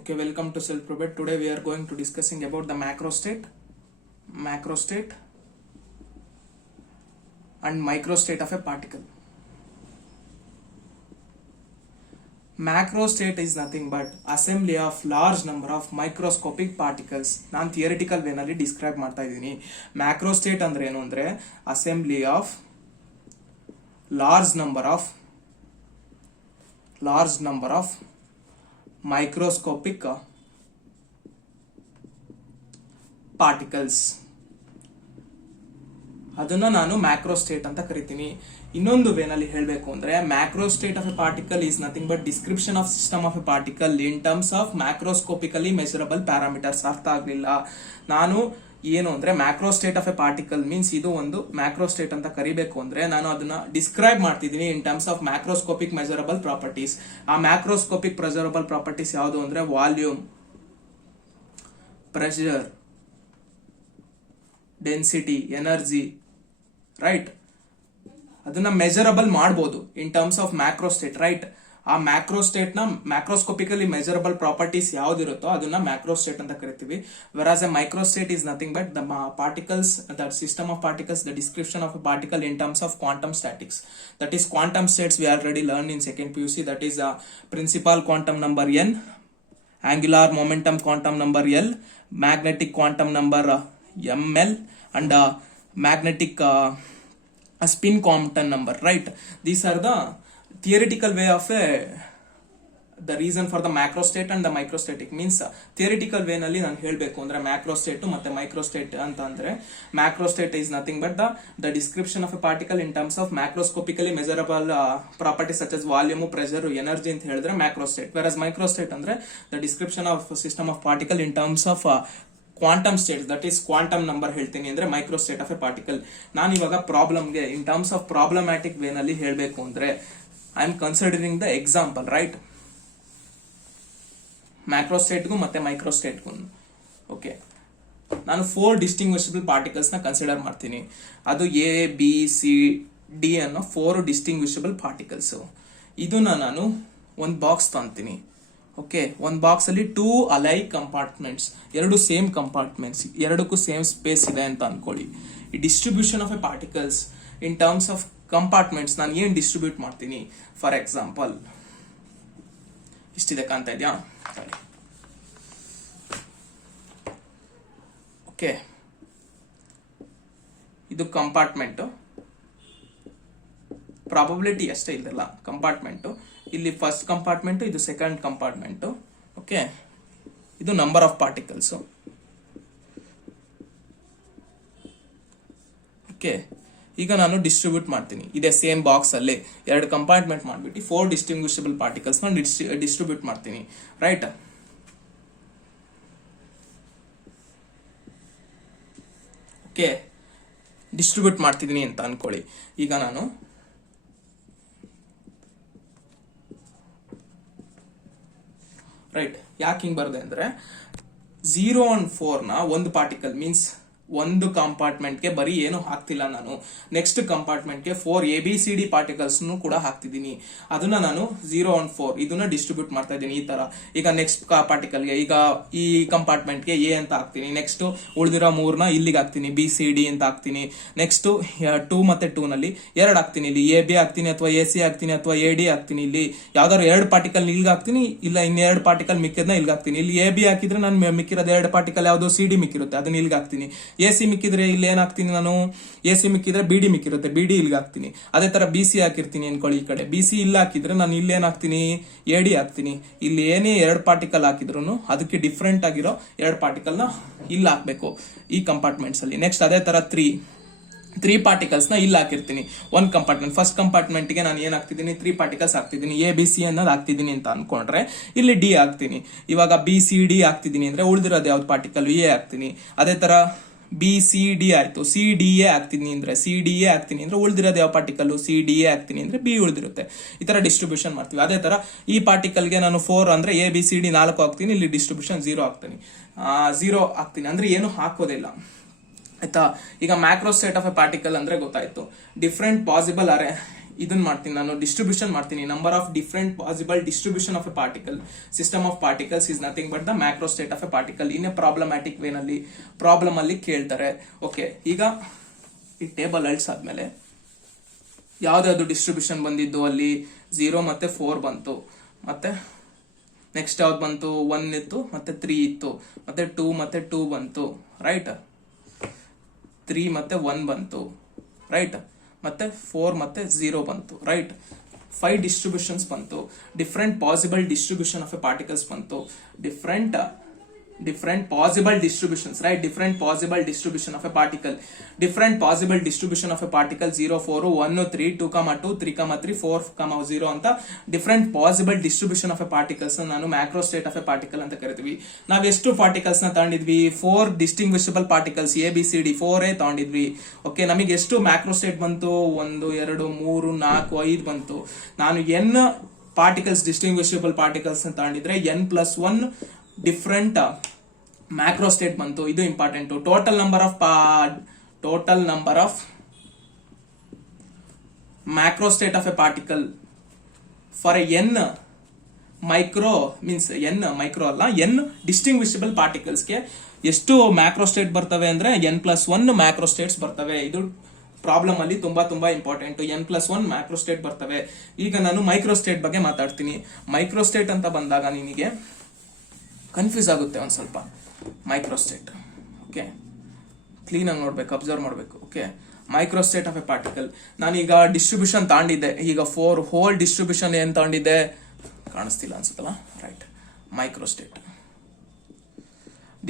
Okay, welcome to Self Probate. Today we are going to discussing about the macro state and microstate of a particle. Macro state is nothing but assembly of large number of microscopic particles. ನಾನು theoretical ವೇನಲ್ಲಿ describe ಮಾಡ್ತಾ ಇದ್ದೀನಿ. Macro state ಅಂದ್ರೆ ಏನು ಅಂದ್ರೆ assembly of large number of microscopic particles. ಅದನ್ನ ನಾನು macro state ಅಂತ ಕರಿತೀನಿ. ಇನ್ನೊಂದು ವೇನಲ್ಲಿ ಹೇಳಬೇಕು ಅಂದ್ರೆ macro state of a particle is nothing but description of system of a particle in terms of macroscopically measurable parameters. ಅರ್ಥ ಆಗ್ಲಿಲ್ಲ. ನಾನು ಏನು ಅಂದ್ರೆ macro state of a particle means ಇದು ಒಂದು ಮ್ಯಾಕ್ರೋ ಸ್ಟೇಟ್ ಅಂತ ಕರಿಬೇಕು ಅಂದ್ರೆ ನಾನು ಅದನ್ನ ಡಿಸ್ಕ್ರೈಬ್ ಮಾಡ್ತಿದ್ದೀನಿ ಇನ್ terms of macroscopic measurable properties. ಆ ಮ್ಯಾಕ್ರೋಸ್ಕೋಪಿಕ್ ಮೆಜರಬಲ್ ಪ್ರಾಪರ್ಟೀಸ್ ಯಾವುದು ಅಂದ್ರೆ volume, pressure, density, energy, right. ಅದನ್ನ ಮೆಜರಬಲ್ ಮಾಡಬಹುದು ಇನ್ terms of macro state, right. ಆ ಮ್ಯಾಕ್ರೋ ಸ್ಟೇಟ್ ನ ಮ್ಯಾಕ್ರೋಸ್ಕೋಪಿಕಲಿ ಮೆಜರಬಲ್ ಪ್ರಾಪರ್ಟೀಸ್ ಯಾವ್ದಿರುತ್ತೋ ಅದನ್ನ ಮ್ಯಾಕ್ರೋ ಸ್ಟೇಟ್ ಅಂತ ಕರಿತೀವಿ. whereas a micro state is nothing but the particles, the system of particles, the description of a particle in terms of quantum statics. That is quantum states we already learned in second PUC. That is principal quantum number n, angular momentum quantum number L, magnetic quantum number ml, and magnetic spin quantum number, right. These are the theoretical way of the reason for the macro state and the microstatic. means theoretical way ನಲ್ಲಿ ನಾನು ಹೇಳಬೇಕು ಅಂದ್ರೆ macro state ಮತ್ತೆ micro state ಅಂತ ಅಂದ್ರೆ macro state is nothing but the description of a particle in terms of macroscopically measurable properties such as volume, pressure, energy ಅಂತ ಹೇಳಿದ್ರೆ macro state. whereas micro state ಅಂದ್ರೆ the description of system of particle in terms of quantum states, that is quantum number ಹೇಳ್ತೀನಿ ಅಂದ್ರೆ micro state of a particle. ನಾನು ಇವಾಗ ಪ್ರಾಬ್ಲಮ್ಗೆ in terms of problematic ವೇನಲ್ಲಿ ಹೇಳಬೇಕು ಅಂದ್ರೆ I am considering the example, right. Macro ಸ್ಟೇಟ್ಗೂ ಮತ್ತೆ ಮೈಕ್ರೋ ಸ್ಟೇಟ್ಗೂ ಓಕೆ ನಾನು 4 ಡಿಸ್ಟಿಂಗ್ವಿಷಬಲ್ ಪಾರ್ಟಿಕಲ್ಸ್ ನ ಕನ್ಸಿಡರ್ ಮಾಡ್ತೀನಿ. ಅದು ಎ, ಬಿ, ಸಿ, ಡಿ ಅನ್ನೋ 4 ಡಿಸ್ಟಿಂಗ್ವಿಷಬಲ್ ಪಾರ್ಟಿಕಲ್ಸ್. ಇದನ್ನ ನಾನು ಒಂದು ಬಾಕ್ಸ್ ತಂತೀನಿ. ಓಕೆ, ಒಂದು ಬಾಕ್ಸ್ ಅಲ್ಲಿ 2 ಅಲೈಕ್ ಕಂಪಾರ್ಟ್ಮೆಂಟ್ಸ್, 2 ಸೇಮ್ ಕಂಪಾರ್ಟ್ಮೆಂಟ್ಸ್, ಎರಡಕ್ಕೂ ಸೇಮ್ ಸ್ಪೇಸ್ ಇದೆ ಅಂತ ಅನ್ಕೊಳ್ಳಿ. ಈ distribution of a particles in terms of compartments ನಾನು ಏನ್ ಡಿಸ್ಟ್ರಿಬ್ಯೂಟ್ ಮಾಡ್ತೀನಿ. ಫಾರ್ ಎಕ್ಸಾಂಪಲ್ ಇಷ್ಟಿದೆ, ಕಾಣ್ತಾ ಇದೆಯಾ? ಓಕೆ, ಇದು ಕಂಪಾರ್ಟ್ಮೆಂಟ್, ಪ್ರಾಬಬಿಲಿಟಿ ಅಷ್ಟೇ ಇದೆಲ್ಲ ಕಂಪಾರ್ಟ್ಮೆಂಟ್. ಇಲ್ಲಿ ಫಸ್ಟ್ ಕಂಪಾರ್ಟ್ಮೆಂಟ್, ಇದು ಸೆಕೆಂಡ್ ಕಂಪಾರ್ಟ್ಮೆಂಟ್. ಓಕೆ, ಇದು ನಂಬರ್ ಆಫ್ ಪಾರ್ಟಿಕಲ್ಸ್. ಓಕೆ, ಈಗ ನಾನು ಡಿಸ್ಟ್ರಿಬ್ಯೂಟ್ ಮಾಡ್ತೀನಿ. ಇದೇ ಸೇಮ್ ಬಾಕ್ಸ್ ಅಲ್ಲಿ 2 ಕಂಪಾರ್ಟ್ಮೆಂಟ್ ಮಾಡ್ಬಿಟ್ಟು 4 ಡಿಸ್ಟಿಂಗ್ವಿಷಬಲ್ ಪಾರ್ಟಿಕಲ್ಸ್ ನ ಡಿಸ್ಟ್ರಿಬ್ಯೂಟ್ ಮಾಡ್ತೀನಿ, ರೈಟ್. ಓಕೆ, ಡಿಸ್ಟ್ರಿಬ್ಯೂಟ್ ಮಾಡ್ತಿದ್ದೀನಿ ಅಂತ ಅನ್ಕೊಳ್ಳಿ. ಈಗ ನಾನು ರೈಟ್ ಯಾಕೆ ಹಿಂಗ್ ಬರ್ದೆ ಅಂದ್ರೆ 0 and 4 ನ ಒಂದು ಪಾರ್ಟಿಕಲ್ ಮೀನ್ಸ್ ಒಂದು ಕಂಪಾರ್ಟ್ಮೆಂಟ್ಗೆ ಬರೀ ಏನು ಹಾಕ್ತಿಲ್ಲ ನಾನು. ನೆಕ್ಸ್ಟ್ ಕಂಪಾರ್ಟ್ಮೆಂಟ್ಗೆ 4 ABCD ಪಾರ್ಟಿಕಲ್ಸ್ ಕೂಡ ಹಾಕ್ತಿದ್ದೀನಿ. ಅದನ್ನ ನಾನು 0 and 4 ಇದನ್ನ ಡಿಸ್ಟ್ರಿಬ್ಯೂಟ್ ಮಾಡ್ತಾ ಇದ್ದೀನಿ ಈ ತರ. ಈಗ ನೆಕ್ಸ್ಟ್ ಪಾರ್ಟಿಕಲ್ಗೆ, ಈಗ ಈ ಕಂಪಾರ್ಟ್ಮೆಂಟ್ಗೆ ಎ ಅಂತ ಹಾಕ್ತೀನಿ. ನೆಕ್ಸ್ಟ್ ಉಳಿದಿರೋ 3ನ ಇಲ್ಲಿಗೆ ಹಾಕ್ತೀನಿ, BCD ಅಂತ ಹಾಕ್ತೀನಿ. ನೆಕ್ಸ್ಟ್ 2 ಮತ್ತೆ 2 ನಲ್ಲಿ 2 ಹಾಕ್ತೀನಿ. ಇಲ್ಲಿ AB ಹಾಕ್ತೀನಿ ಅಥವಾ AC ಹಾಕ್ತೀನಿ ಅಥವಾ AD ಹಾಕ್ತೀನಿ. ಇಲ್ಲಿ ಯಾವ್ದಾದ್ರು 2 ಪಾರ್ಟಿಕಲ್ ಇಲ್ಲಿಗೆ ಹಾಕ್ತೀನಿ, ಇಲ್ಲ ಇನ್ನೆರಡು ಪಾರ್ಟಿಕಲ್ ಮಿಕ್ಕಿದ್ನ ಇಲ್ಲಿಗೆ ಹಾಕ್ತೀನಿ. ಇಲ್ಲಿ AB ಹಾಕಿದ್ರೆ ನಾನು ಮಿಕ್ಕಿರೋದು 2 ಪಾರ್ಟಿಕಲ್ ಯಾವ್ದು CD ಮಿಕ್ಕಿರುತ್ತೆ, ಅದನ್ನ ಇಲ್ಲಿಗೆ ಹಾಕ್ತೀನಿ. AC ಮಿಕ್ಕಿದ್ರೆ ಇಲ್ಲಿ ಏನ್ ಹಾಕ್ತೀನಿ ನಾನು, AC ಮಿಕ್ಕಿದ್ರೆ BD ಮಿಕ್ಕಿರುತ್ತೆ, BD ಇಲ್ಲಿಗೆ ಹಾಕ್ತೀನಿ. ಅದೇ ತರ BC ಹಾಕಿರ್ತೀನಿ ಅನ್ಕೊಳ್ಳಿ. ಈ ಕಡೆ BC ಇಲ್ಲಿ ಹಾಕಿದ್ರೆ ನಾನು ಇಲ್ಲಿ ಏನ್ ಹಾಕ್ತೀನಿ, AD ಹಾಕ್ತೀನಿ. ಇಲ್ಲಿ ಏನೇ 2 ಪಾರ್ಟಿಕಲ್ ಹಾಕಿದ್ರು ಅದಕ್ಕೆ ಡಿಫ್ರೆಂಟ್ ಆಗಿರೋ 2 ಪಾರ್ಟಿಕಲ್ ನ ಇಲ್ಲಿ ಹಾಕ್ಬೇಕು ಈ ಕಂಪಾರ್ಟ್ಮೆಂಟ್ಸ್ ಅಲ್ಲಿ. ನೆಕ್ಸ್ಟ್ ಅದೇ ತರ 3 ಪಾರ್ಟಿಕಲ್ಸ್ ನ ಇಲ್ಲಿ ಹಾಕಿರ್ತೀನಿ ಒಂದು ಕಂಪಾರ್ಟ್ಮೆಂಟ್. ಫಸ್ಟ್ ಕಂಪಾರ್ಟ್ಮೆಂಟ್ ಗೆ ನಾನು ಏನ್ ಹಾಕ್ತಿದ್ದೀನಿ, 3 ಪಾರ್ಟಿಕಲ್ಸ್ ಹಾಕ್ತಿದ್ದೀನಿ. ABC ಅನ್ನೋದು ಹಾಕ್ತಿದ್ದೀನಿ ಅಂತ ಅನ್ಕೊಂಡ್ರೆ ಇಲ್ಲಿ D ಹಾಕ್ತೀನಿ. ಇವಾಗ BCD ಹಾಕ್ತಿದ್ದೀನಿ ಅಂದ್ರೆ ಉಳಿದಿರೋದು ಯಾವ್ದು ಪಾರ್ಟಿಕಲ್, A ಹಾಕ್ತೀನಿ. ಅದೇ ತರ BCD ಆಯ್ತು, CDA ಹಾಕ್ತೀನಿ ಅಂದ್ರೆ CDA ಹಾಕ್ತೀನಿ ಅಂದ್ರೆ ಉಳಿದಿರೋದು ಯಾವ ಪಾರ್ಟಿಕಲ್, CDA ಹಾಕ್ತೀನಿ ಅಂದ್ರೆ B ಉಳಿದಿರುತ್ತೆ. ಈ ತರ ಡಿಸ್ಟ್ರಿಬ್ಯೂಷನ್ ಮಾಡ್ತೀವಿ. ಅದೇ ತರ ಈ ಪಾರ್ಟಿಕಲ್ಗೆ ನಾನು 4 ಅಂದ್ರೆ ABCD 4 ಹಾಕ್ತೀನಿ. ಇಲ್ಲಿ ಡಿಸ್ಟ್ರಿಬ್ಯೂಷನ್ 0 ಹಾಕ್ತೀನಿ, 0 ಹಾಕ್ತೀನಿ ಅಂದ್ರೆ ಏನು ಹಾಕೋದಿಲ್ಲ. ಆಯ್ತಾ. ಈಗ macro state of a particle ಅಂದ್ರೆ ಗೊತ್ತಾಯ್ತು. ಡಿಫ್ರೆಂಟ್ ಪಾಸಿಬಲ್ ಅರೆ ಇದನ್ನ ಮಾಡ್ತೀನಿ ನಾನು, ಡಿಸ್ಟ್ರಿಬ್ಯೂಷನ್ ಮಾಡ್ತೀನಿ. Number of different possible distribution of a particle system of particles is nothing but the macro state of a particle in a problematic ವೇನಲ್ಲಿ problem ಅಲ್ಲಿ ಕೇಳ್ತಾರೆ. ಓಕೆ, ಈಗ ಈ ಟೇಬಲ್ ಅಳಿಸಾದ್ಮೇಲೆ ಯಾವ್ದಾದ್ರು ಡಿಸ್ಟ್ರಿಬ್ಯೂಷನ್ ಬಂದಿದ್ದು ಅಲ್ಲಿ 0 ಮತ್ತೆ 4 ಬಂತು, ಮತ್ತೆ ನೆಕ್ಸ್ಟ್ ಯಾವ್ದು ಬಂತು 1 ಇತ್ತು, ಮತ್ತೆ 3 ಇತ್ತು, ಮತ್ತೆ 2 ಮತ್ತೆ 2 ಬಂತು, ರೈಟ್. 3 ಮತ್ತೆ 1 ಬಂತು, ರೈಟ್. ಮತ್ತೆ 4 ಮತ್ತೆ 0 ಬಂತು, ರೈಟ್. 5 ಡಿಸ್ಟ್ರಿಬ್ಯೂಷನ್ಸ್ ಬಂತು. Different possible distribution of a particles ಬಂತು. Different possible distributions, right? Different possible distribution of a particle. Different possible distribution of a particle 0, 4, 1, 3, 2, 2, 3, 3, 4, 0 ಅಂತ different possible distribution of a particles ನಾನು macro state of a particle ಅಂತ ಕರಿತೀವಿ. ನಾವ್ ಎಷ್ಟು particles ನ ತಗೊಂಡಿದ್ವಿ? 4 distinguishable particles ABCD 4 ತಗೊಂಡಿದ್ವಿ. Okay, ನಮಗೆ ಎಷ್ಟು ಮ್ಯಾಕ್ರೋ ಸ್ಟೇಟ್ ಬಂತು? 1, 2, 3, 4, 5 ಬಂತು. ನಾನು n ಪಾರ್ಟಿಕಲ್ಸ್ ಡಿಸ್ಟಿಂಗ್ವಿಷಬಲ್ ಪಾರ್ಟಿಕಲ್ಸ್ ಅಂತ ತಗೊಂಡಿದ್ರೆ n+1 ಡಿಫರೆಂಟ್ ಮ್ಯಾಕ್ರೋ ಸ್ಟೇಟ್ ಬಂತು. ಇದು important. Total number of macro state of a particle for n micro means n micro ಅಲ್ಲ, n ಡಿಸ್ಟಿಂಗ್ವಿಷಬಲ್ ಪಾರ್ಟಿಕಲ್ಸ್ ಗೆ ಎಷ್ಟು ಮ್ಯಾಕ್ರೋ ಸ್ಟೇಟ್ ಬರ್ತವೆ ಅಂದ್ರೆ n+1 ಮ್ಯಾಕ್ರೋ ಸ್ಟೇಟ್ಸ್ ಬರ್ತವೆ. ಇದು ಪ್ರಾಬ್ಲಮ್ ಅಲ್ಲಿ ತುಂಬಾ ಇಂಪಾರ್ಟೆಂಟ್. n+1 ಮ್ಯಾಕ್ರೋ ಸ್ಟೇಟ್ ಬರ್ತವೆ. ಈಗ ನಾನು ಮೈಕ್ರೋ ಸ್ಟೇಟ್ ಬಗ್ಗೆ ಮಾತಾಡ್ತೀನಿ. ಮೈಕ್ರೋ ಸ್ಟೇಟ್ ಅಂತ ಬಂದಾಗ ನಿನಗೆ ಕನ್ಫ್ಯೂಸ್ ಆಗುತ್ತೆ ಒಂದ್ ಸ್ವಲ್ಪ. ಮೈಕ್ರೋ ಸ್ಟೇಟ್, ಓಕೆ, ಕ್ಲೀನ್ ಆಗಿ ನೋಡ್ಬೇಕು, ಅಬ್ಸರ್ವ್ ಮಾಡ್ಬೇಕು. Okay, micro state of a particle. ನಾನೀಗ ಡಿಸ್ಟ್ರಿಬ್ಯೂಷನ್ ತಾಂಡಿದ್ದೆ. ಈಗ 4 ಹೋಲ್ ಡಿಸ್ಟ್ರಿಬ್ಯೂಷನ್ ಏನ್ ತಾಂಡಿದ್ದೆ? ಕಾಣಿಸ್ತಿಲ್ಲ ಅನ್ಸುತ್ತಲ್ಲ, ರೈಟ್. ಮೈಕ್ರೋ ಸ್ಟೇಟ್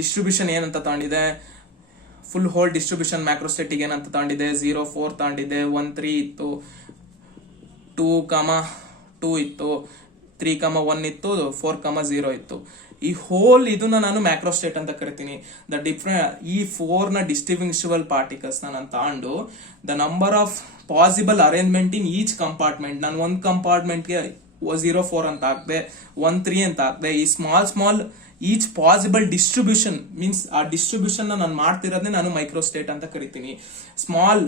ಡಿಸ್ಟ್ರಿಬ್ಯೂಷನ್ ಏನಂತ ತಾಂಡಿದೆ? ಫುಲ್ ಹೋಲ್ ಡಿಸ್ಟ್ರಿಬ್ಯೂಷನ್ ಮ್ಯಾಕ್ರೋ ಸ್ಟೇಟಿಗೆ ಏನಂತ ತಾಂಡಿದೆ? 0, 4 ತಾಂಡಿದೆ, 1, 3 ಇತ್ತು, 2, 2 ಇತ್ತು, 3, 1 ಇತ್ತು, 4, 0 ಇತ್ತು. ಈ ಹೋಲ್ ಇದನ್ನ ನಾನು ಮ್ಯಾಕ್ರೋ ಸ್ಟೇಟ್ ಅಂತ ಕರಿತೀನಿ. ಈ 4 ನ ಡಿಸ್ಟಿಂಗ್ವಿಷಬಲ್ ಪಾರ್ಟಿಕಲ್ಸ್ ನಾನು ತಗೊಂಡು the number of possible arrangement in each compartment, ನಾನು ಒಂದು ಕಂಪಾರ್ಟ್ಮೆಂಟ್ಗೆ 0, 4 ಅಂತ ಹಾಕ್ದೆ, 1, 3 ಅಂತ ಹಾಕ್ದೆ. ಈ small each possible distribution means ಆ ಡಿಸ್ಟ್ರಿಬ್ಯೂಷನ್ ನಾನು ಮಾಡ್ತಿರೋದೇ ನಾನು ಮೈಕ್ರೋ ಸ್ಟೇಟ್ ಅಂತ ಕರಿತೀನಿ. ಸ್ಮಾಲ್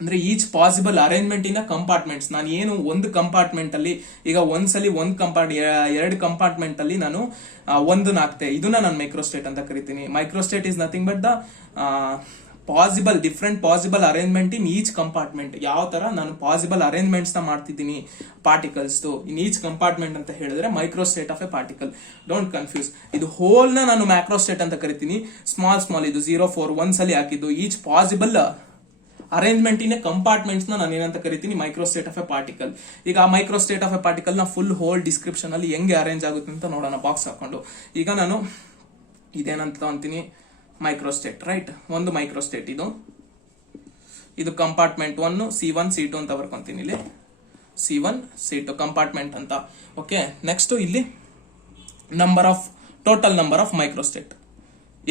ಅಂದ್ರೆ each possible arrangement in compartments. ನಾನು ಏನು ಒಂದು ಕಂಪಾರ್ಟ್ಮೆಂಟ್ ಅಲ್ಲಿ ಈಗ ಒಂದ್ಸಲಿ ಎರಡು ಕಂಪಾರ್ಟ್ಮೆಂಟ್ ಅಲ್ಲಿ ನಾನು ಒಂದನ್ನ ಹಾಕ್ತೆ, ಇದನ್ನ ನಾನು ಮೈಕ್ರೋ ಸ್ಟೇಟ್ ಅಂತ ಕರಿತೀನಿ. Micro state is nothing but the different possible arrangement in each compartment. ಯಾವ ತರ ನಾನು ಪಾಸಿಬಲ್ ಅರೇಂಜ್ಮೆಂಟ್ಸ್ ನ ಮಾಡ್ತಿದ್ದೀನಿ ಪಾರ್ಟಿಕಲ್ಸ್ ಇನ್ ಈಚ್ ಕಂಪಾರ್ಟ್ಮೆಂಟ್ ಅಂತ ಹೇಳಿದ್ರೆ micro state of a particle. Don't confuse. ಇದು ಹೋಲ್ ನ ನಾನು ಮ್ಯಾಕ್ರೋ ಸ್ಟೇಟ್ ಅಂತ ಕರಿತೀನಿ. ಸ್ಮಾಲ್ ಇದು 0, 4 ಒಂದ್ಸಲಿ ಹಾಕಿದ್ದು each possible arrangement in compartments ನಾನು ಏನಂತ ಕರಿತೀನಿ? Micro state of a particle. ಈಗ ಆ micro state of a particle ನ ಫುಲ್ ಹೋಲ್ ಡಿಸ್ಕ್ರಿಪ್ಷನ್ ಅಲ್ಲಿ ಹೆಂಗೆ ಅರೇಂಜ್ ಆಗುತ್ತೆ ಅಂತ ನೋಡೋಣ ಬಾಕ್ಸ್ ಹಾಕೊಂಡು. ಈಗ ನಾನು ಇದೇನಂತ ಅಂತೀನಿ? Micro state, right. ಒಂದು ಮೈಕ್ರೋ ಸ್ಟೇಟ್ ಇದು ಕಂಪಾರ್ಟ್ಮೆಂಟ್ 1 C1 C2 ಅಂತ ಬರ್ಕೊಂತೀನಿ. ಇಲ್ಲಿ C1 C2 ಕಂಪಾರ್ಟ್ಮೆಂಟ್ ಅಂತ. ಓಕೆ, ನೆಕ್ಸ್ಟ್ ಇಲ್ಲಿ total number of micro state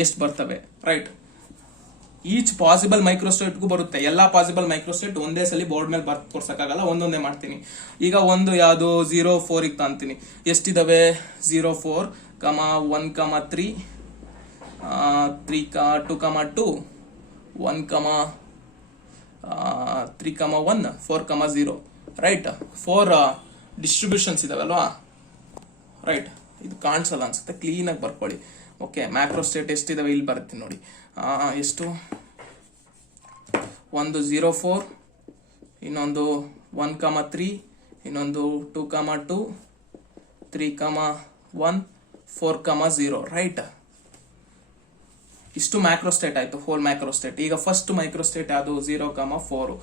ಎಷ್ಟು ಬರ್ತವೆ, ರೈಟ್. ಈಚ್ ಪಾಸಿಬಲ್ ಮೈಕ್ರೋಸ್ಟೇಟ್ಗೂ ಬರುತ್ತೆ. ಎಲ್ಲಾ ಪಾಸಿಬಲ್ ಮೈಕ್ರೋಸ್ಟೇಟ್ ಒಂದೇ ಸಲ ಬೋರ್ಡ್ ಮೇಲೆ ಬರ್ತ್ ಕೊಡ್ಸಕ್ಕಾಗಲ್ಲ, ಒಂದೊಂದೇ ಮಾಡ್ತೀನಿ. ಈಗ ಒಂದು ಯಾವುದು 0, 4 ಗೆ ಅಂತೀನಿ. ಎಷ್ಟಿದಾವೆ? 0, 4, 1, 3, 2, 2, 1, 3, 1, 4, 0, ರೈಟ್. 4 ಡಿಸ್ಟ್ರಿಬ್ಯೂಷನ್ಸ್ ಇದಾವಲ್ವಾ, ರೈಟ್. ಇದು ಕಾಣಿಸಲ್ಲ ಅನ್ಸುತ್ತೆ, ಕ್ಲೀನ್ ಆಗಿ ಬರ್ಕೊಳ್ಳಿ. ಓಕೆ, ಮ್ಯಾಕ್ರೋ ಸ್ಟೇಟ್ ಎಷ್ಟಿದಾವೆ ಇಲ್ಲಿ ಬರ್ತೀನಿ ನೋಡಿ. ಎಷ್ಟು? ಒಂದು 0, 4, ಇನ್ನೊಂದು 1, 3, ಇನ್ನೊಂದು 2, 2, 3, 1, 4, 0, ರೈಟ್. ಇಷ್ಟು ಮ್ಯಾಕ್ರೋ ಸ್ಟೇಟ್ ಆಯ್ತು, ಹೋಲ್ ಮ್ಯಾಕ್ರೋ ಸ್ಟೇಟ್. ಈಗ ಫಸ್ಟ್ ಮೈಕ್ರೋ ಸ್ಟೇಟ್ ಯಾವುದು? 0, 4.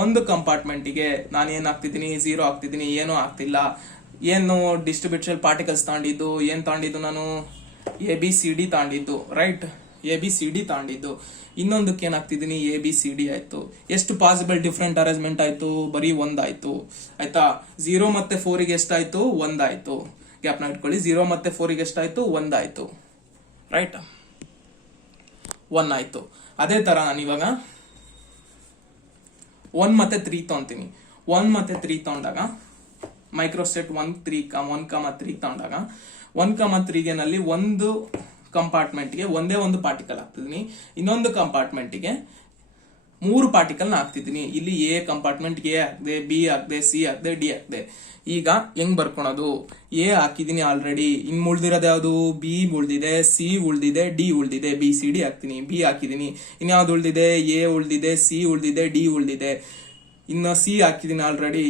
ಒಂದು ಕಂಪಾರ್ಟ್ಮೆಂಟ್ಗೆ ನಾನು ಏನ್ ಹಾಕ್ತಿದ್ದೀನಿ? 0 ಹಾಕ್ತಿದ್ದೀನಿ, ಏನೂ ಆಗ್ತಿಲ್ಲ. ಏನು ಡಿಸ್ಟ್ರಿಬ್ಯೂಷನ್ ಪಾರ್ಟಿಕಲ್ಸ್ ತಗೊಂಡಿದ್ದು ನಾನು ABCD ತಗೊಂಡಿದ್ದು, ರೈಟ್. ABCD ತಗೊಂಡಿದ್ದು. ಇನ್ನೊಂದಕ್ಕೆ ಏನಾಗ್ತಿದ್ದೀನಿ? ABCD ಆಯ್ತು. ಎಷ್ಟು ಪಾಸಿಬಲ್ ಡಿಫ್ರೆಂಟ್ ಅರೇಂಜ್ಮೆಂಟ್ ಆಯ್ತು? ಬರೀ 1 ಆಯ್ತು, ಆಯ್ತಾ. 0 ಮತ್ತೆ 4 ಗೆ ಎಷ್ಟಾಯ್ತು? 1 ಆಯ್ತು. ಗ್ಯಾಪ್ ನ ಇಟ್ಕೊಳ್ಳಿ. 0 ಮತ್ತೆ 4 ಗೆ ಎಷ್ಟಾಯ್ತು? 1 ಆಯ್ತು, ರೈಟ್. 1 ಆಯ್ತು. ಅದೇ ತರ ನಾನು ಇವಾಗ 1 ಮತ್ತೆ 3 ತಗೊಂತೀನಿ. 1 ಮತ್ತೆ 3 ತಗೊಂಡಾಗ ಮೈಕ್ರೋಸ್ಟೇಟ್ 1, 3 ತಗೊಂಡಾಗ 1, 3 ನಲ್ಲಿ ಒಂದು ಕಂಪಾರ್ಟ್ಮೆಂಟ್ಗೆ ಒಂದೇ ಒಂದು ಪಾರ್ಟಿಕಲ್ ಹಾಕ್ತಿದ್ದೀನಿ. ಇನ್ನೊಂದು ಕಂಪಾರ್ಟ್ಮೆಂಟ್ಗೆ 3 ಪಾರ್ಟಿಕಲ್ ನ ಹಾಕ್ತಿದ್ದೀನಿ. ಇಲ್ಲಿ ಎ ಕಂಪಾರ್ಟ್ಮೆಂಟ್ ಎ ಹಾಕ್ದೆ, ಬಿ ಹಾಕ್ದೆ, ಸಿ ಹಾಕ್ದೆ, ಡಿ ಹಾಕ್ದೆ. ಈಗ ಹೆಂಗ್ ಬರ್ಕೊಳೋದು? ಎ ಹಾಕಿದೀನಿ ಆಲ್ರೆಡಿ, ಇನ್ ಉಳ್ದಿರೋದು ಯಾವ್ದು? ಬಿ ಉಳ್ದಿದೆ, ಸಿ ಉಳ್ದಿದೆ, ಡಿ ಉಳ್ದಿದೆ. ಬಿ ಸಿ ಡಿ ಹಾಕ್ತೀನಿ. ಬಿ ಹಾಕಿದೀನಿ. ಇನ್ಯಾವ್ದು ಉಳ್ದಿದೆ? ಎ ಉಳ್ದಿದೆ, ಸಿ ಉಳ್ದಿದೆ, ಡಿ ಉಳ್ದಿದೆ. ಇನ್ನು ಸಿ ಹಾಕಿದೀನಿ ಆಲ್ರೆಡಿ,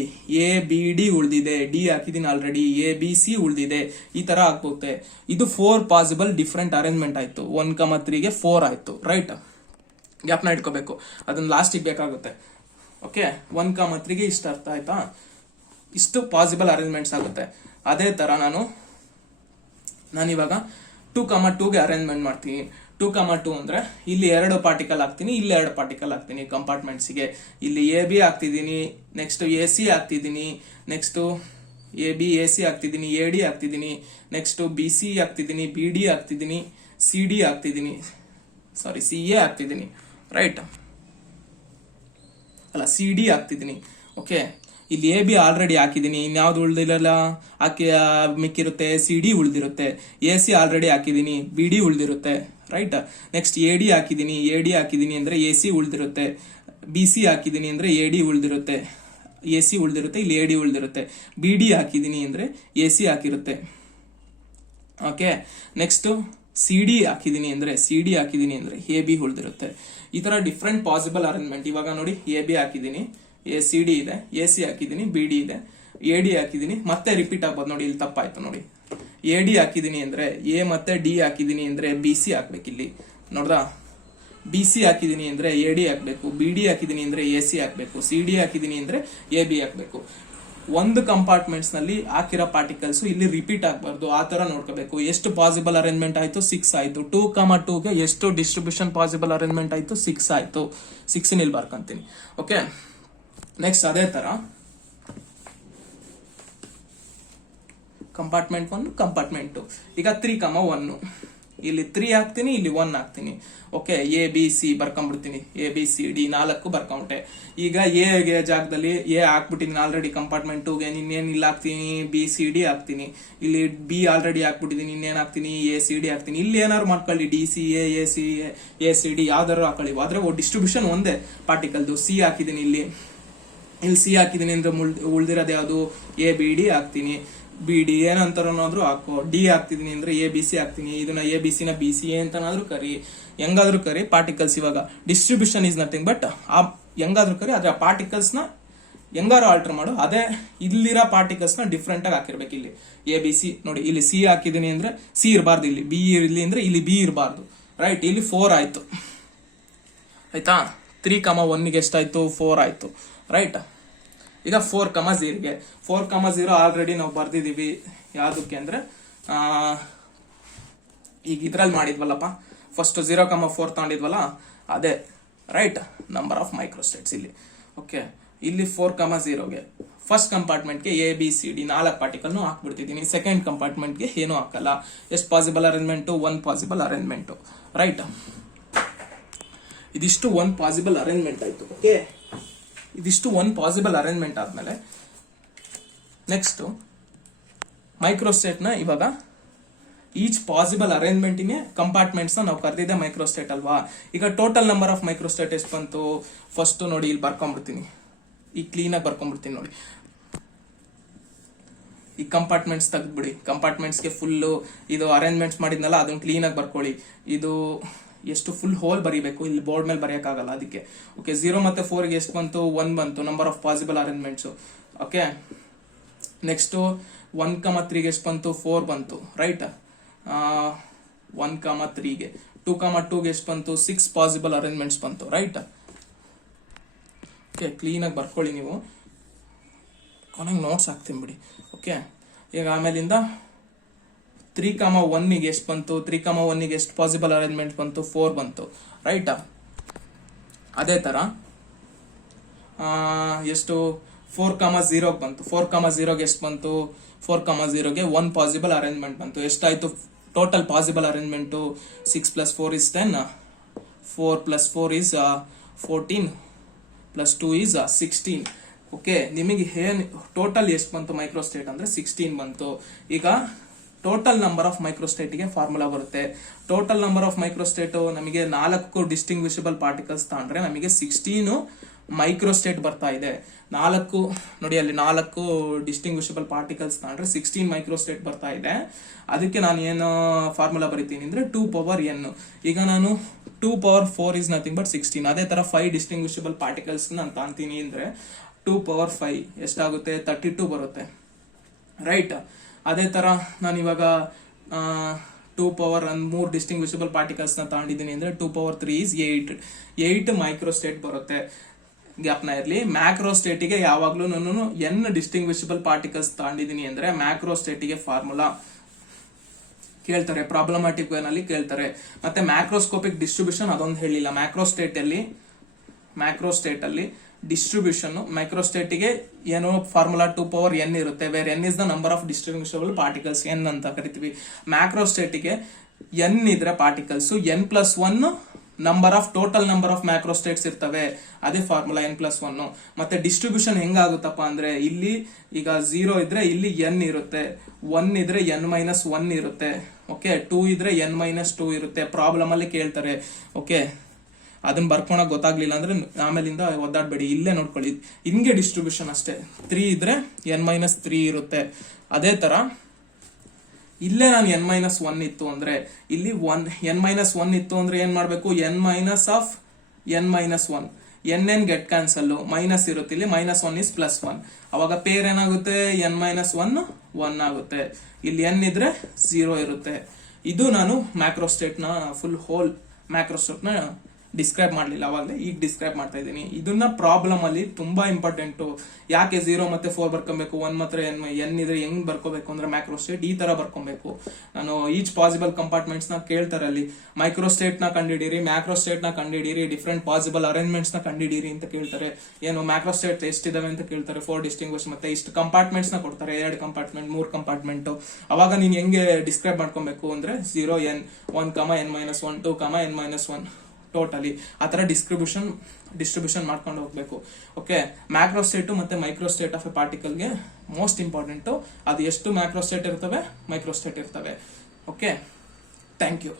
ಎ ಬಿ ಡಿ ಉಳ್ದಿದೆ, ಡಿ ಹಾಕಿದೀನಿ ಆಲ್ರೆಡಿ, ಎ ಬಿ ಸಿ ಉಳ್ದಿದೆ. ಈ ತರ ಹಾಕ್ಬೋತೆ. ಇದು 4 ಪಾಸಿಬಲ್ ಡಿಫ್ರೆಂಟ್ ಅರೇಂಜ್ಮೆಂಟ್ ಆಯ್ತು. 1,3ಗೆ 4 ಆಯ್ತು. ರೈಟ್, ಗ್ಯಾಪ್ನ ಇಟ್ಕೋಬೇಕು, ಅದನ್ನ ಲಾಸ್ಟಿಗೆ ಬೇಕಾಗುತ್ತೆ. ಓಕೆ, 1,3ಗೆ ಇಷ್ಟ ಅರ್ಥ ಆಯ್ತಾ? ಇಷ್ಟು ಪಾಸಿಬಲ್ ಅರೇಂಜ್ಮೆಂಟ್ಸ್ ಆಗುತ್ತೆ. ಅದೇ ತರ ನಾನಿವಾಗ 2,2ಗೆ ಅರೇಂಜ್ಮೆಂಟ್ ಮಾಡ್ತೀನಿ. 2,2 ಅಂದ್ರೆ ಇಲ್ಲಿ 2 ಪಾರ್ಟಿಕಲ್ ಹಾಕ್ತೀನಿ, ಇಲ್ಲಿ 2 ಪಾರ್ಟಿಕಲ್ ಹಾಕ್ತೀನಿ ಕಂಪಾರ್ಟ್ಮೆಂಟ್ಸ್ಗೆ. ಇಲ್ಲಿ ಎ ಬಿ ಹಾಕ್ತಿದ್ದೀನಿ, ನೆಕ್ಸ್ಟ್ ಎ ಸಿ ಹಾಕ್ತಿದ್ದೀನಿ, next A B A C ಹಾಕ್ತಿದ್ದೀನಿ, ಎ ಡಿ ಹಾಕ್ತಿದ್ದೀನಿ, ನೆಕ್ಸ್ಟ್ ಬಿ ಸಿ ಹಾಕ್ತಿದ್ದೀನಿ, ಬಿ ಡಿ ಹಾಕ್ತಿದ್ದೀನಿ, ಸಿ ಡಿ ಹಾಕ್ತಿದ್ದೀನಿ, ಸಾರಿ ಸಿ ಎ ಹಾಕ್ತಿದ್ದೀನಿ. ರೈಟ್, ಅಲ್ಲ ಸಿ ಡಿ ಹಾಕ್ತಿದ್ದೀನಿ. ಓಕೆ, ಇಲ್ಲಿ ಎ ಬಿ ಆಲ್ರೆಡಿ ಹಾಕಿದ್ದೀನಿ, ಇನ್ಯಾವ್ದು ಉಳ್ದಿರಲ್ಲ, ಮಿಕ್ಕಿರುತ್ತೆ. ಸಿ ಡಿ ಉಳ್ದಿರುತ್ತೆ. ಎ ಸಿ ಆಲ್ರೆಡಿ ಹಾಕಿದ್ದೀನಿ, ಬಿ ಡಿ ಉಳ್ದಿರುತ್ತೆ. ರೈಟ್, ನೆಕ್ಸ್ಟ್ ಎ ಡಿ ಹಾಕಿದ್ದೀನಿ. ಎ ಡಿ ಹಾಕಿದ್ದೀನಿ ಅಂದ್ರೆ ಎ ಸಿ ಉಳ್ದಿರುತ್ತೆ. ಬಿ ಸಿ ಹಾಕಿದ್ದೀನಿ ಅಂದ್ರೆ ಎ ಡಿ ಉಳ್ದಿರುತ್ತೆ, ಎ ಸಿ ಉಳ್ದಿರುತ್ತೆ. ಇಲ್ಲಿ ಎ ಡಿ ಉಳ್ದಿರುತ್ತೆ. ಬಿ ಡಿ ಹಾಕಿದ್ದೀನಿ ಅಂದ್ರೆ ಎ ಸಿ ಹಾಕಿರುತ್ತೆ. ಓಕೆ, ನೆಕ್ಸ್ಟ್ ಸಿ ಡಿ ಹಾಕಿದ್ದೀನಿ ಅಂದ್ರೆ ಎ ಬಿ ಉಳ್ದಿರುತ್ತೆ. ಈ ತರ ಡಿಫ್ರೆಂಟ್ ಪಾಸಿಬಲ್ ಅರೇಂಜ್ಮೆಂಟ್. ಇವಾಗ ನೋಡಿ, ಎ ಬಿ ಹಾಕಿದ್ದೀನಿ, ಎ ಸಿ ಡಿ ಇದೆ, ಎ ಸಿ ಹಾಕಿದ್ದೀನಿ, ಬಿ ಡಿ ಇದೆ, ಎ ಡಿ ಹಾಕಿದ್ದೀನಿ. ಮತ್ತೆ ರಿಪೀಟ್ ಆಗ್ಬೋದು ನೋಡಿ, ಇಲ್ಲಿ ತಪ್ಪಾಯ್ತು ನೋಡಿ. ಎ ಡಿ ಹಾಕಿದ್ದೀನಿ ಅಂದ್ರೆ ಎ ಮತ್ತೆ ಡಿ ಹಾಕಿದ್ದೀನಿ ಅಂದ್ರೆ ಬಿ ಸಿ ಹಾಕ್ಬೇಕು. ಇಲ್ಲಿ ನೋಡ್ದಾ, ಬಿ ಸಿ ಹಾಕಿದ್ದೀನಿ ಅಂದ್ರೆ ಎ ಡಿ ಹಾಕ್ಬೇಕು, ಬಿ ಡಿ ಹಾಕಿದ್ದೀನಿ ಅಂದ್ರೆ ಎ ಸಿ ಹಾಕ್ಬೇಕು, ಸಿ ಡಿ ಹಾಕಿದ್ದೀನಿ ಅಂದ್ರೆ ಎ ಬಿ ಹಾಕ್ಬೇಕು. ಒಂದು ಕಂಪಾರ್ಟ್ಮೆಂಟ್ಸ್ ನಲ್ಲಿ ಹಾಕಿರೋ ಪಾರ್ಟಿಕಲ್ಸ್ ಇಲ್ಲಿ ರಿಪೀಟ್ ಆಗಬಾರ್ದು, ಆ ತರ ನೋಡ್ಕೋಬೇಕು. ಎಷ್ಟು ಪಾಸಿಬಲ್ ಅರೇಂಜ್ಮೆಂಟ್ ಆಯ್ತು? 6 ಆಯ್ತು. 2,2ಗೆ ಎಷ್ಟು ಡಿಸ್ಟ್ರಿಬ್ಯೂಷನ್ ಪಾಸಿಬಲ್ ಅರೇಂಜ್ಮೆಂಟ್ ಆಯ್ತು? 6 ಆಯ್ತು. 6 ಇಲ್ಲಿ ಬರ್ಕೊಂತೀನಿ. ಓಕೆ, ನೆಕ್ಸ್ಟ್ ಅದೇ ತರ ಕಂಪಾರ್ಟ್ಮೆಂಟ್ 1, ಕಂಪಾರ್ಟ್ಮೆಂಟ್ 2. ಈಗ 3,1 ಇಲ್ಲಿ 3 ಹಾಕ್ತೀನಿ, ಇಲ್ಲಿ 1 ಹಾಕ್ತೀನಿ. ಓಕೆ, ಎ ಬಿ ಸಿ ಬರ್ಕೊಂಡ್ಬಿಡ್ತೀನಿ. ಎ ಬಿ ಸಿ ಡಿ 4 ಬರ್ಕೊಂಬಿಟ್ಟೆ. ಈಗ ಎ ಜಾಗದಲ್ಲಿ ಎ ಹಾಕ್ಬಿಟ್ಟಿದ್ದೀನಿ ಆಲ್ರೆಡಿ. ಕಂಪಾರ್ಟ್ಮೆಂಟ್ 2ಗೆ ಇನ್ನೇನು ಇಲ್ಲಿ ಹಾಕ್ತೀನಿ? ಬಿ ಸಿ ಡಿ ಹಾಕ್ತೀನಿ. ಇಲ್ಲಿ ಬಿ ಆಲ್ರೆಡಿ ಹಾಕ್ಬಿಟ್ಟಿದ್ದೀನಿ, ಇನ್ನೇನು ಹಾಕ್ತೀನಿ? ಎ ಸಿ ಡಿ ಹಾಕ್ತೀನಿ. ಇಲ್ಲಿ ಏನಾದ್ರು ಮಾಡ್ಕೊಳ್ಳಿ, D C A C A C D ಯಾವ್ದಾರು ಹಾಕೊಳ್ಳಿ, ಆದ್ರೆ ಡಿಸ್ಟ್ರಿಬ್ಯೂಷನ್ ಒಂದೇ ಪಾರ್ಟಿಕಲ್ದು. ಸಿ ಹಾಕಿದ್ದೀನಿ, ಇಲ್ಲಿ ಸಿ ಹಾಕಿದ್ದೀನಿ ಅಂದ್ರೆ ಉಳ್ದಿರೋದು ಯಾವುದು? ಎ ಬಿ ಡಿ ಹಾಕ್ತೀನಿ. ಬಿ ಡಿ ಏನಂತಾರು ಹಾಕೋ. ಡಿ ಹಾಕ್ತಿದೀನಿ ಅಂದ್ರೆ ಎ ಬಿ ಸಿ ಹಾಕ್ತೀನಿ. ಇದನ್ನ ಎ ಬಿ ಸಿ ನ ಬಿ ಸಿ ಎ ಅಂತನಾದ್ರೂ ಕರಿ, ಹೆಂಗಾದ್ರೂ ಕರಿ. ಪಾರ್ಟಿಕಲ್ಸ್ ಇವಾಗ ಡಿಸ್ಟ್ರಿಬ್ಯೂಷನ್ ಇಸ್ ನಥಿಂಗ್ ಬಟ್ ಹೆಂಗಾದ್ರೂ ಕರಿ, ಆದ್ರೆ ಆ ಪಾರ್ಟಿಕಲ್ಸ್ ನ ಹೆಂಗಾರು ಆಲ್ಟರ್ ಮಾಡು. ಅದೇ ಇಲ್ಲಿರೋ ಪಾರ್ಟಿಕಲ್ಸ್ ನ ಡಿಫ್ರೆಂಟ್ ಆಗಿ ಹಾಕಿರ್ಬೇಕು. ಇಲ್ಲಿ ಎ ಬಿ ಸಿ ನೋಡಿ, ಇಲ್ಲಿ ಸಿ ಹಾಕಿದೀನಿ ಅಂದ್ರೆ ಸಿ ಇರಬಾರ್ದು, ಇಲ್ಲಿ ಬಿ ಇರ್ಲಿ ಅಂದ್ರೆ ಇಲ್ಲಿ ಬಿ ಇರಬಾರ್ದು. ರೈಟ್, ಇಲ್ಲಿ 4 ಆಯ್ತು. ಆಯ್ತಾ? 3,1ಗೆ ಎಷ್ಟಾಯ್ತು? 4 ಆಯ್ತು. ರೈಟ್, ಈಗ 4,0ಗೆ 4,0 ಆಲ್ರೆಡಿ ನಾವು ಬರ್ದಿದೀವಿ. ಯಾವ್ದಕ್ಕೆ ಅಂದ್ರೆ ಈಗ ಇದ್ರಲ್ಲಿ ಮಾಡಿದ್ವಲ್ಲಪ್ಪ, ಫಸ್ಟ್ 0,4 ತಗೊಂಡಿದ್ವಲ್ಲ, ಅದೇ. ರೈಟ್, ನಂಬರ್ ಆಫ್ ಮೈಕ್ರೋಸ್ಟೇಟ್ಸ್ ಇಲ್ಲಿ. ಓಕೆ, ಇಲ್ಲಿ 4,0ಗೆ ಫಸ್ಟ್ ಕಂಪಾರ್ಟ್ಮೆಂಟ್ಗೆ A B C D 4 particle ಹಾಕ್ಬಿಡ್ತಿದ್ದೀನಿ. ಸೆಕೆಂಡ್ ಕಂಪಾರ್ಟ್ಮೆಂಟ್ಗೆ ಏನೂ ಹಾಕಲ್ಲ. ಎಷ್ಟು possible arrangement? 1 possible arrangement. Right, ಇದಿಷ್ಟು 1 ಪಾಸಿಬಲ್ ಅರೇಂಜ್ಮೆಂಟ್ ಆಯ್ತು. ಓಕೆ, ಇದಿಷ್ಟು 1 ಪಾಸಿಬಲ್ ಅರೇಂಜ್ಮೆಂಟ್ ಆದ್ಮೇಲೆ ನೆಕ್ಸ್ಟ್ ಮೈಕ್ರೋಸ್ಟೇಟ್ ನ ಇವಾಗ each possible arrangement in compartments ನಾವು ಕರೆದಿದ್ದೆ ಮೈಕ್ರೋಸ್ಟೇಟ್ ಅಲ್ವಾ? ಈಗ ಟೋಟಲ್ ನಂಬರ್ ಆಫ್ ಮೈಕ್ರೋಸ್ಟೇಟ್ ಎಷ್ಟು ಬಂತು? ಫಸ್ಟ್ ನೋಡಿ, ಇಲ್ಲಿ ಬರ್ಕೊಂಡ್ಬಿಡ್ತೀನಿ. ಈ ಕ್ಲೀನ್ ಆಗಿ ಬರ್ಕೊಂಡ್ಬಿಡ್ತೀನಿ ನೋಡಿ. ಈ ಕಂಪಾರ್ಟ್ಮೆಂಟ್ಸ್ ತೆಗೆದ್ಬಿಡಿ. ಕಂಪಾರ್ಟ್ಮೆಂಟ್ಸ್ಗೆ ಫುಲ್ ಇದು ಅರೇಂಜ್ಮೆಂಟ್ಸ್ ಮಾಡಿದ್ನಲ್ಲ, ಅದನ್ನ ಕ್ಲೀನ್ ಆಗಿ ಬರ್ಕೊಳ್ಳಿ. ಇದು ಎಷ್ಟು ಫುಲ್ ಹೋಲ್ ಬರೀಬೇಕು, ಇಲ್ಲಿ ಬೋರ್ಡ್ ಮೇಲೆ ಬರೆಯಕ್ಕಾಗಲ್ಲ ಅದಕ್ಕೆ. ಓಕೆ, 0 ಮತ್ತೆ 4ಗೆ ಎಷ್ಟು ಬಂತು? 1 ಬಂತು, number of possible arrangements. Okay, next 1,3ಗೆ ಎಷ್ಟು ಬಂತು? 4 ಬಂತು. ರೈಟ್, 1,3ಗೆ 2,2ಗೆ ಎಷ್ಟು ಬಂತು? 6 ಪಾಸಿಬಲ್ ಅರೇಂಜ್ಮೆಂಟ್ಸ್ ಬಂತು. ರೈಟ್, ಓಕೆ, ಕ್ಲೀನ್ ಆಗಿ ಬರ್ಕೊಳ್ಳಿ ನೀವು. ಕೊನೆಗೆ ನೋಟ್ಸ್ ಹಾಕ್ತೀನಿ ಬಿಡಿ. ಓಕೆ, ಈಗ ಆಮೇಲಿಂದ 3,1ಗೆ ಎಷ್ಟು ಬಂತು? 3,1ಗೆ ಎಷ್ಟು ಪಾಸಿಬಲ್ ಅರೇಂಜ್ಮೆಂಟ್ ಬಂತು? 4 ಬಂತು. ರೈಟ್, ಅದೇ ತರ ಎಷ್ಟು? 4,0ಗೆ ಬಂತು. 4,0ಗೆ ಎಷ್ಟು ಬಂತು? 4,0ಗೆ 1 ಪಾಸಿಬಲ್ ಅರೇಂಜ್ಮೆಂಟ್ ಬಂತು. ಎಷ್ಟಾಯ್ತು total possible arrangement? 6 + 4 is 10, 4 + 4 is 14 + 2 is 16. Okay, ನಿಮಗೆ ಟೋಟಲ್ ಎಷ್ಟು ಬಂತು ಮೈಕ್ರೋಸ್ಟೇಟ್ ಅಂದ್ರೆ 16 ಬಂತು. ಈಗ ಟೋಟಲ್ ನಂಬರ್ ಆಫ್ ಮೈಕ್ರೋಸ್ಟೇಟ್ ಗೆ ಫಾರ್ಮುಲಾ ಬರುತ್ತೆ. ಟೋಟಲ್ ನಂಬರ್ ಆಫ್ ಮೈಕ್ರೋಸ್ಟೇಟ್ ನಮಗೆ 4 ಡಿಸ್ಟಿಂಗ್ವಿಷಬಲ್ ಪಾರ್ಟಿಕಲ್ಸ್ ತಗೊಂಡ್ರೆ ನಮಗೆ 16 ಮೈಕ್ರೋಸ್ಟೇಟ್ ಬರ್ತಾ ಇದೆ. 4 ನೋಡಿ, ಅಲ್ಲಿ 4 ಡಿಸ್ಟಿಂಗ್ವಿಷಬಲ್ ಪಾರ್ಟಿಕಲ್ಸ್ ತಗೊಂಡ್ರೆ 16 ಮೈಕ್ರೋಸ್ಟೇಟ್ ಬರ್ತಾ ಇದೆ. ಅದಕ್ಕೆ ನಾನು ಏನು ಫಾರ್ಮುಲಾ ಬರೀತೀನಿ ಅಂದ್ರೆ 2 ಪವರ್ n. ಈಗ ನಾನು 2 ಪವರ್ 4 ಇಸ್ ನಥಿಂಗ್ ಬಟ್ 16. ಅದೇ ತರ 5 ಡಿಸ್ಟಿಂಗ್ವಿಷಬಲ್ ಪಾರ್ಟಿಕಲ್ಸ್ ನಾನು ತಾಂತೀನಿ ಅಂದ್ರೆ 2 ಪವರ್ 5 ಎಷ್ಟಾಗುತ್ತೆ, 32 ಬರುತ್ತೆ, ರೈಟ್. ಅದೇ ತರ ನಾನು ಇವಾಗ 2 ಪವರ್ 3 ಡಿಸ್ಟಿಂಗ್ವಿಷಬಲ್ ಪಾರ್ಟಿಕಲ್ಸ್ ನ ತಗೊಂಡಿದ್ದೀನಿ ಅಂದ್ರೆ 2 ಪವರ್ 3 ಇಸ್ 8 ಮೈಕ್ರೋಸ್ಟೇಟ್ ಬರುತ್ತೆ. ಜ್ಞಾಪನ ಇರಲಿ, ಮ್ಯಾಕ್ರೋಸ್ಟೇಟ್ ಗೆ ಯಾವಾಗ್ಲೂ ನಾನು n ಡಿಸ್ಟಿಂಗ್ವಿಷಬಲ್ ಪಾರ್ಟಿಕಲ್ಸ್ ತಗೊಂಡಿದ್ದೀನಿ ಅಂದ್ರೆ ಮ್ಯಾಕ್ರೋಸ್ಟೇಟ್ ಗೆ ಫಾರ್ಮುಲಾ ಕೇಳ್ತಾರೆ, ಪ್ರಾಬ್ಲಮ್ಯಾಟಿಕ್ ವೇನಲ್ಲಿ ಕೇಳ್ತಾರೆ. ಮತ್ತೆ ಮ್ಯಾಕ್ರೋಸ್ಕೋಪಿಕ್ ಡಿಸ್ಟ್ರಿಬ್ಯೂಷನ್ ಅದೊಂದು ಹೇಳಿಲ್ಲ. ಮ್ಯಾಕ್ರೋಸ್ಟೇಟ್ ಅಲ್ಲಿ ಡಿಸ್ಟ್ರಿಬ್ಯೂಷನ್, ಮೈಕ್ರೋಸ್ಟೇಟ್ ಗೆ ಏನೋ ಫಾರ್ಮುಲಾ 2 ಪವರ್ n ಇರುತ್ತೆ, where n is the number of distributable particles, n ಅಂತ ಕರಿತೀವಿ. ಮ್ಯಾಕ್ರೋಸ್ಟೇಟ್ ಗೆ n ಇದ್ರೆ particles n+1 number of total number of macrostates ಇರ್ತವೆ, ಅದೇ ಫಾರ್ಮುಲಾ n+1. ಮತ್ತೆ ಡಿಸ್ಟ್ರಿಬ್ಯೂಷನ್ ಹೆಂಗಾಗುತ್ತಪ್ಪ ಅಂದ್ರೆ ಇಲ್ಲಿ ಈಗ 0 ಇದ್ರೆ ಇಲ್ಲಿ n ಇರುತ್ತೆ, 1 ಇದ್ರೆ n-1 ಇರುತ್ತೆ, ಓಕೆ, 2 ಇದ್ರೆ n-2 ಇರುತ್ತೆ. ಪ್ರಾಬ್ಲಮ್ ಅಲ್ಲಿ ಕೇಳ್ತಾರೆ, ಓಕೆ. ಅದನ್ನ ಬರ್ಕೊಳಕ್ ಗೊತ್ತಾಗ್ಲಿಲ್ಲ ಅಂದ್ರೆ ಆಮೇಲಿಂದ ಒದ್ದಾಡ್ಬೇಡಿ, ಇಲ್ಲೇ ನೋಡ್ಕೊಳ್ಳಿ. ಹಿಂಗೆ ಡಿಸ್ಟ್ರಿಬ್ಯೂಷನ್ ಅಷ್ಟೇ. 3 ಇದ್ರೆ n-3 ಇರುತ್ತೆ. ಅದೇ ತರ ಇಲ್ಲೇ ನಾನು n-1 ಇತ್ತು ಅಂದ್ರೆ ಇಲ್ಲಿ n-1 ಇತ್ತು ಅಂದ್ರೆ ಏನ್ ಮಾಡ್ಬೇಕು, n-(n-1) n get cancel, minus ಇರುತ್ತೆ, ಇಲ್ಲಿ -1 ಇಸ್ +1. ಅವಾಗ ಪೇರ್ ಏನಾಗುತ್ತೆ, n-1 1 ಆಗುತ್ತೆ. ಇಲ್ಲಿ n ಇದ್ರೆ 0 ಇರುತ್ತೆ. ಇದು ನಾನು ಮ್ಯಾಕ್ರೋಸ್ಟೇಟ್ ನ ಫುಲ್ ಹೋಲ್ ಮ್ಯಾಕ್ರೋಸ್ಟೇಟ್ ನ ಡಿಸ್ಕ್ರೈಬ್ ಮಾಡ್ಲಿಲ್ಲ ಅವಾಗಲೇ, ಈಗ ಡಿಸ್ಕ್ರೈಬ್ ಮಾಡ್ತಾ ಇದ್ದೀನಿ. ಇದನ್ನ ಪ್ರಾಬ್ಲಮ್ ಅಲ್ಲಿ ತುಂಬಾ ಇಂಪಾರ್ಟೆಂಟ್. ಯಾಕೆ 0 ಮತ್ತೆ 4 ಬರ್ಕೊಬೇಕು, 1 ಮಾತ್ರ n ಇದ್ರೆ ಹೆಂಗ್ ಬರ್ಕೋಬೇಕು ಅಂದ್ರೆ ಮ್ಯಾಕ್ರೋಸ್ಟೇಟ್ ಈ ತರ ಬರ್ಕೊಬೇಕು. ನಾನು ಈಚ್ ಪಾಸಿಬಲ್ ಕಂಪಾರ್ಟ್ಮೆಂಟ್ಸ್ ನ ಕೇಳ್ತಾರೆ, ಅಲ್ಲಿ ಮೈಕ್ರೋಸ್ಟೇಟ್ ನ ಕಂಡಿಡೀರಿ, ಮ್ಯಾಕ್ರೋಸ್ಟೇಟ್ ನ ಕಂಡಿಡೀರಿ, ಡಿಫ್ರೆಂಟ್ ಪಾಸಿಬಲ್ ಅರೇಂಜ್ಮೆಂಟ್ಸ್ ನ ಕಂಡಿಡೀರಿ ಅಂತ ಕೇಳ್ತಾರೆ. ಏನು ಮ್ಯಾಕ್ರೋಸ್ಟೇಟ್ ಎಷ್ಟಿದಾವೆ ಅಂತ ಕೇಳ್ತಾರೆ, 4 ಡಿಸ್ಟಿಂಗ್ವಿಶ್, ಮತ್ತೆ ಇಷ್ಟು ಕಂಪಾರ್ಟ್ಮೆಂಟ್ಸ್ ನ ಕೊಡ್ತಾರೆ, 2 ಕಂಪಾರ್ಟ್ಮೆಂಟ್ 3 ಕಂಪಾರ್ಟ್ಮೆಂಟ್. ಅವಾಗ ನೀನ್ ಹೆಂಗೆ ಡಿಸ್ಕ್ರೈಬ್ ಮಾಡ್ಕೊಬೇಕು ಅಂದ್ರೆ 0 n 1 n-1 2 n-1 ಟೋಟಲಿ ಆ ತರ ಡಿಸ್ಟ್ರಿಬ್ಯೂಷನ್ ಮಾಡ್ಕೊಂಡು ಹೋಗ್ಬೇಕು. ಓಕೆ, ಮ್ಯಾಕ್ರೋಸ್ಟೇಟ್ ಮತ್ತೆ ಮೈಕ್ರೋಸ್ಟೇಟ್ ಆಫ್ ಎ ಪಾರ್ಟಿಕಲ್ ಗೆ ಮೋಸ್ಟ್ ಇಂಪಾರ್ಟೆಂಟ್ ಅದು ಎಷ್ಟು ಮ್ಯಾಕ್ರೋಸ್ಟೇಟ್ ಇರ್ತವೆ, ಮೈಕ್ರೋಸ್ಟೇಟ್ ಇರ್ತವೆ. Okay, thank you.